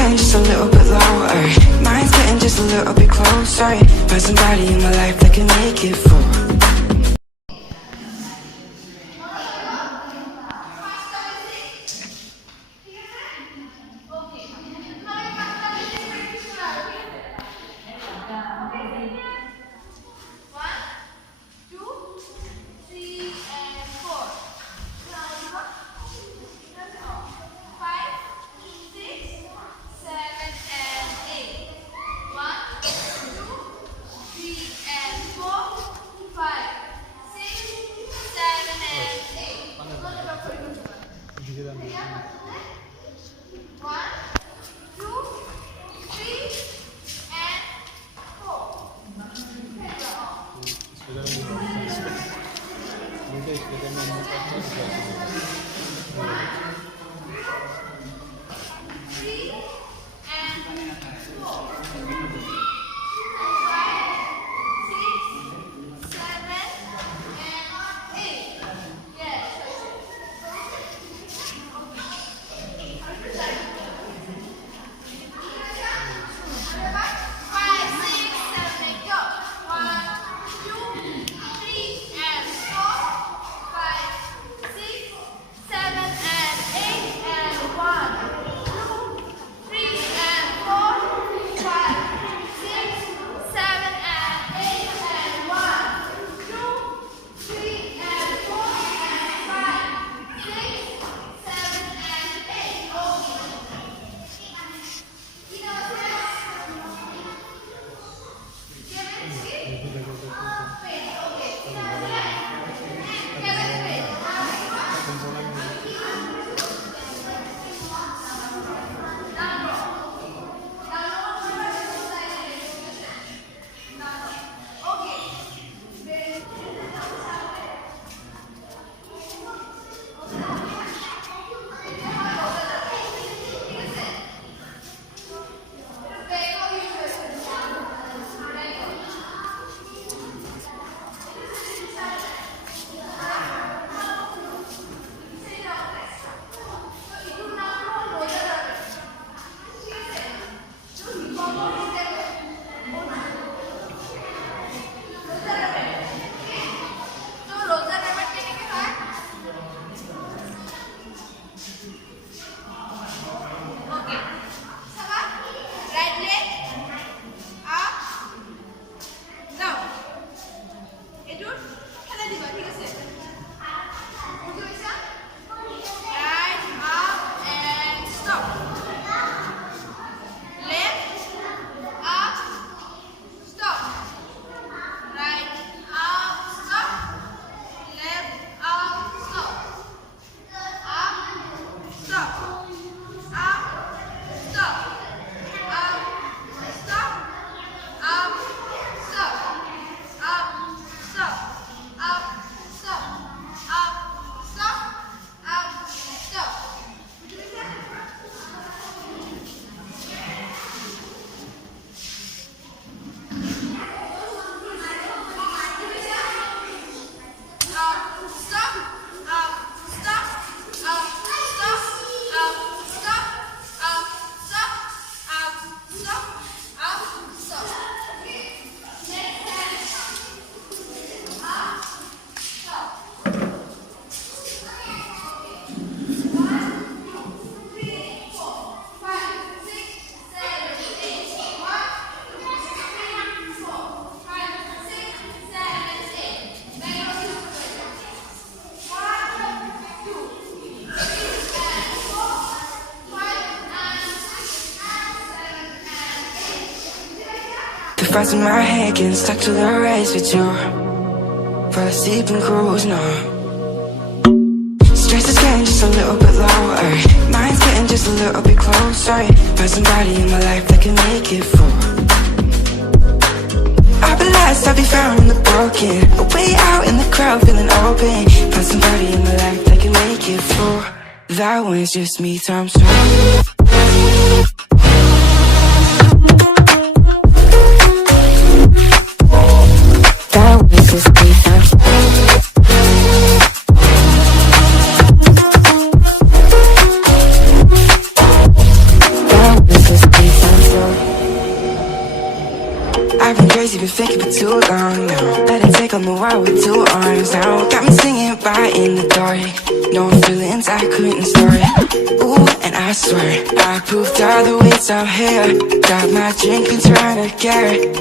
getting just a little bit lower. Mine's getting just a little bit closer. Find somebody in my life that can make it full. The thoughts in my head getting stuck to the race with you. Fall asleep and cruise now. Stress is getting just a little bit lower. Mine's getting just a little bit closer. Find somebody in my life that can make it full. I'll be lost, I'll be found in the broken. A way out in the crowd, feeling open. Find somebody in my life that can make it full. That one's just me times two. That was thinking for too long now. Let it take on the world with two arms now. Got me singing right in the dark. No feelings I couldn't store it. Ooh, and I swear I proved all the ways I'm here. Got my drink and trying to get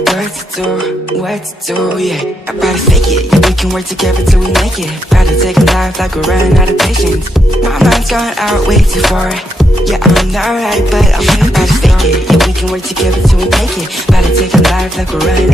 what to do, yeah. I better fake it, yeah, we can work together till we make it. Better take a life like we're running out of patience. My mind's gone out way too far. Yeah, I'm not right, but I'm better fake it, yeah, we can work together till we make it. Better take a life like we're running